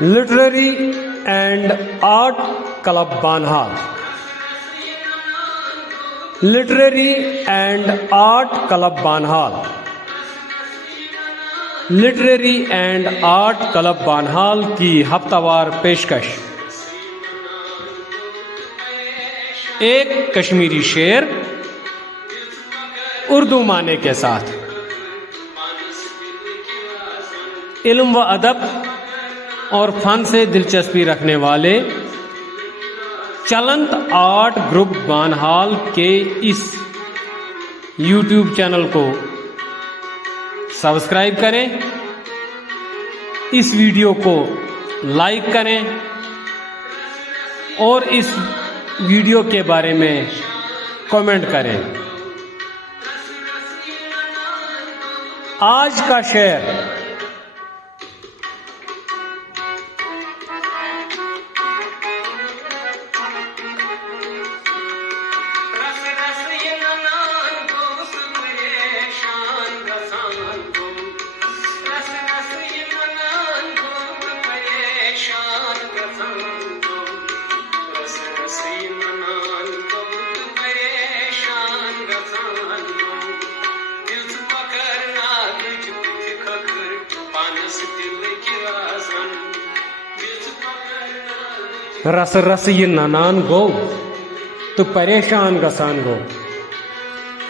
Literary and art club Banihal. Literary and art club Banihal. Literary and art club Banihal کی ہفتہ وار پیشکش. ایک کشمیری شعر اردو معنی کے ساتھ. علم و ادب اور فن سے دلچسپی رکھنے والے چلنت آرٹ گروپ بانہال کے اس یوٹیوب چینل کو سبسکرائب کریں، اس ویڈیو کو لائک کریں اور اس ویڈیو کے بارے میں کامنٹ کریں. آج کا شعر رس رس یہ ننان گو تو پریشان گسان گو.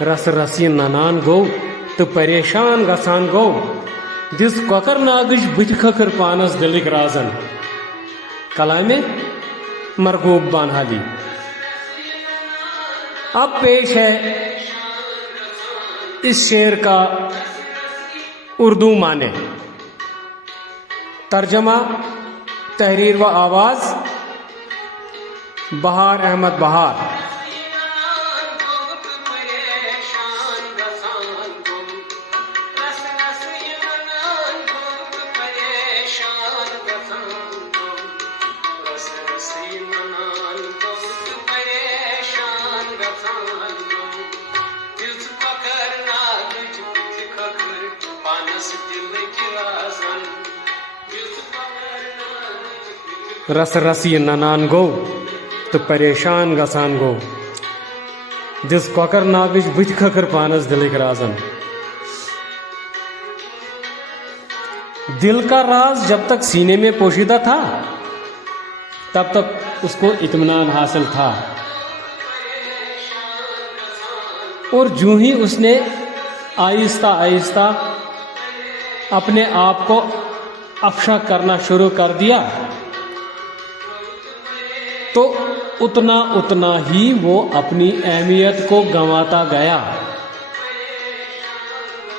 رس رس یہ ننان گو تو پریشان گسان گو. دس کوکر ناگش بت کھکر پانس دلک رازن. کلام مرغوب بانہالی. اب پیش ہے اس شعر کا اردو معنی. ترجمہ، تحریر و آواز بہار احمد بہار. رس رس یہ ننان گو تو پریشان گسان گو. دس کوکر ناگش بت کھکر پانس دلک رازن. دل کا راز جب تک سینے میں پوشیدہ تھا تب تک اس کو اطمینان حاصل تھا، اور جو ہی اس نے آہستہ آہستہ اپنے آپ کو افشا کرنا شروع کر دیا تو اتنا ہی وہ اپنی اہمیت کو گنواتا گیا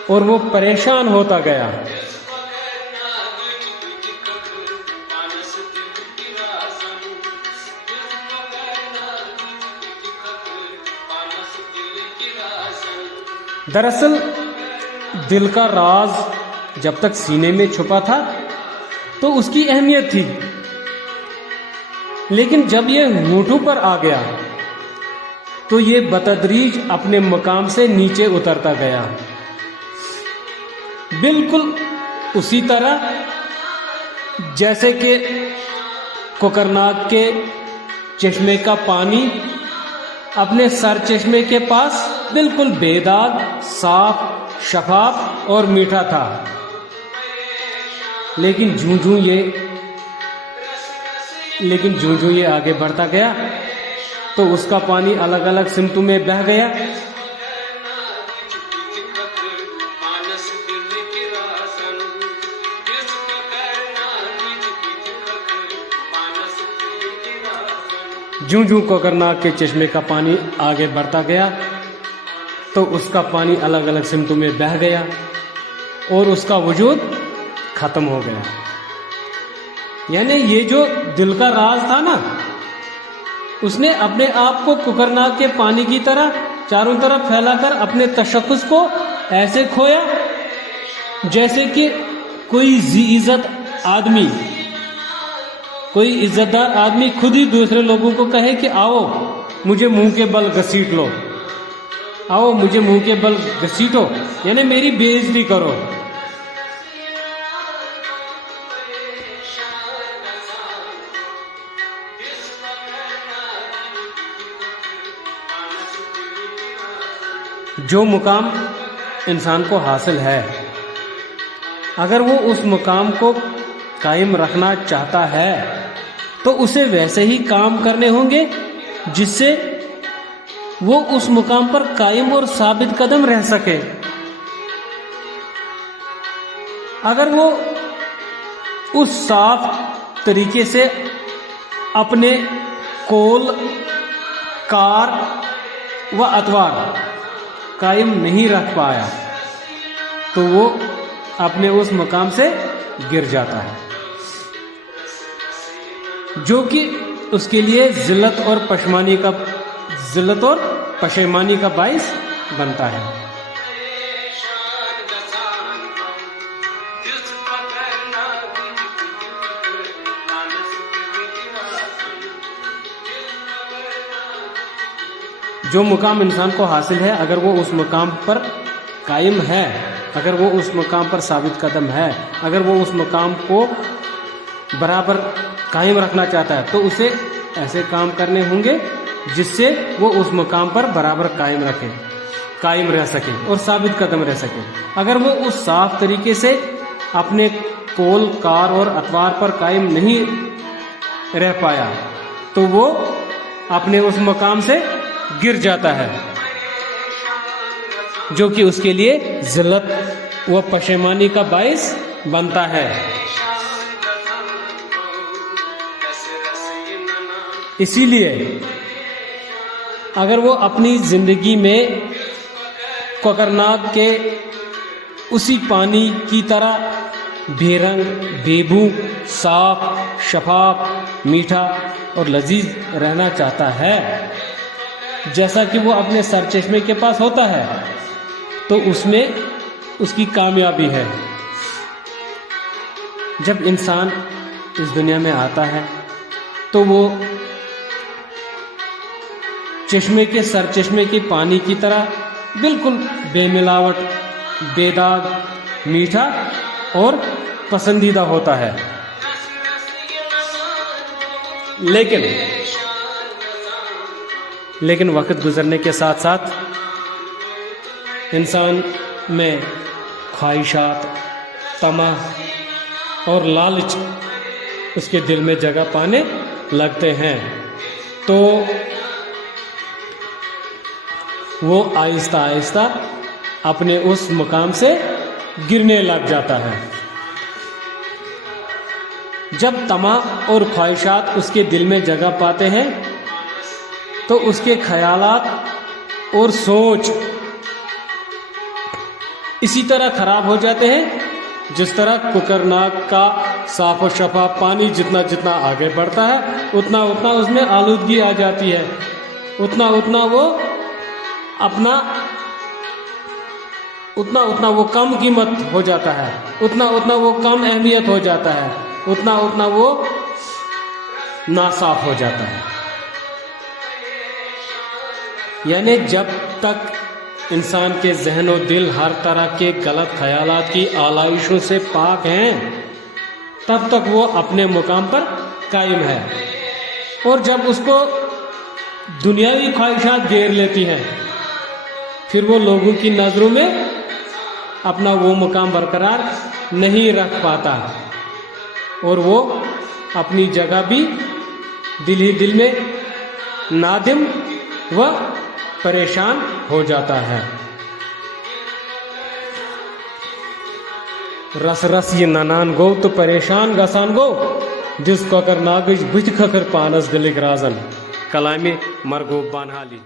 اور وہ پریشان ہوتا گیا. دراصل دل کا راز جب تک سینے میں چھپا تھا تو اس کی اہمیت تھی، لیکن جب یہ ہونٹوں پر آ گیا تو یہ بتدریج اپنے مقام سے نیچے اترتا گیا. بالکل اسی طرح جیسے کہ کوکرناگ کے چشمے کا پانی اپنے سر چشمے کے پاس بالکل بے داغ، صاف، شفاف اور میٹھا تھا، لیکن جوں جوں یہ آگے بڑھتا گیا تو اس کا پانی الگ الگ سمتوں میں بہہ گیا. جوں جوں کوکرناگ کے چشمے کا پانی آگے بڑھتا گیا تو اس کا پانی الگ الگ سمتوں میں بہہ گیا اور اس کا وجود ختم ہو گیا. یعنی یہ جو دل کا راز تھا نا، اس نے اپنے آپ کو کوکرناگ کے پانی کی طرح چاروں طرف پھیلا کر اپنے تشخص کو ایسے کھویا جیسے کہ کوئی ذی عزت آدمی، کوئی عزت دار آدمی خود ہی دوسرے لوگوں کو کہے کہ آؤ مجھے منہ کے بل گھسیٹ لو، آؤ مجھے منہ کے بل گھسیٹو، یعنی میری بے عزتی کرو. جو مقام انسان کو حاصل ہے، اگر وہ اس مقام کو قائم رکھنا چاہتا ہے تو اسے ویسے ہی کام کرنے ہوں گے جس سے وہ اس مقام پر قائم اور ثابت قدم رہ سکے۔ اگر وہ اس صاف طریقے سے اپنے قول، کار و اطوار قائم نہیں رکھ پایا تو وہ اپنے اس مقام سے گر جاتا ہے، جو کہ اس کے لیے ذلت اور پشیمانی کا باعث بنتا ہے۔ جو مقام انسان کو حاصل ہے، اگر وہ اس مقام پر قائم ہے، اگر وہ اس مقام پر ثابت قدم ہے، اگر وہ اس مقام کو برابر قائم رکھنا چاہتا ہے تو اسے ایسے کام کرنے ہوں گے جس سے وہ اس مقام پر برابر قائم رہ سکے اور ثابت قدم رہ سکے۔ اگر وہ اس صاف طریقے سے اپنے قول، کار اور اطوار پر قائم نہیں رہ پایا تو وہ اپنے اس مقام سے گر جاتا ہے، جو کہ اس کے لیے ذلت و پشیمانی کا باعث بنتا ہے۔ اسی لیے اگر وہ اپنی زندگی میں کوکرناگ کے اسی پانی کی طرح بے رنگ، بے بو، صاف، شفاف، میٹھا اور لذیذ رہنا چاہتا ہے جیسا کہ وہ اپنے سرچشمے کے پاس ہوتا ہے تو اس میں اس کی کامیابی ہے۔ جب انسان اس دنیا میں آتا ہے تو وہ چشمے کے سرچشمے کے پانی کی طرح بالکل بے ملاوٹ، بے داغ، میٹھا اور پسندیدہ ہوتا ہے، لیکن وقت گزرنے کے ساتھ ساتھ انسان میں خواہشات، طمع اور لالچ اس کے دل میں جگہ پانے لگتے ہیں تو وہ آہستہ آہستہ اپنے اس مقام سے گرنے لگ جاتا ہے۔ جب طمع اور خواہشات اس کے دل میں جگہ پاتے ہیں تو اس کے خیالات اور سوچ اسی طرح خراب ہو جاتے ہیں جس طرح کوکرناگ کا صاف و شفاف پانی جتنا آگے بڑھتا ہے اتنا اس میں آلودگی آ جاتی ہے، اتنا وہ کم قیمت ہو جاتا ہے، اتنا وہ کم اہمیت ہو جاتا ہے، اتنا وہ ناصاف ہو جاتا ہے۔ یعنی جب تک انسان کے ذہن و دل ہر طرح کے غلط خیالات کی آلائشوں سے پاک ہیں تب تک وہ اپنے مقام پر قائم ہے، اور جب اس کو دنیاوی خواہشات گھیر لیتی ہیں پھر وہ لوگوں کی نظروں میں اپنا وہ مقام برقرار نہیں رکھ پاتا اور وہ اپنی جگہ بھی دل ہی دل میں نادم و پریشان ہو جاتا ہے۔ رس رس یہ ننان گو تو پریشان گسان گو دس کوکرناگٕچ بٕتھِ خٲطرٕ پانس دلٕکۍ رازن کلامِ مرغوب بانحالی۔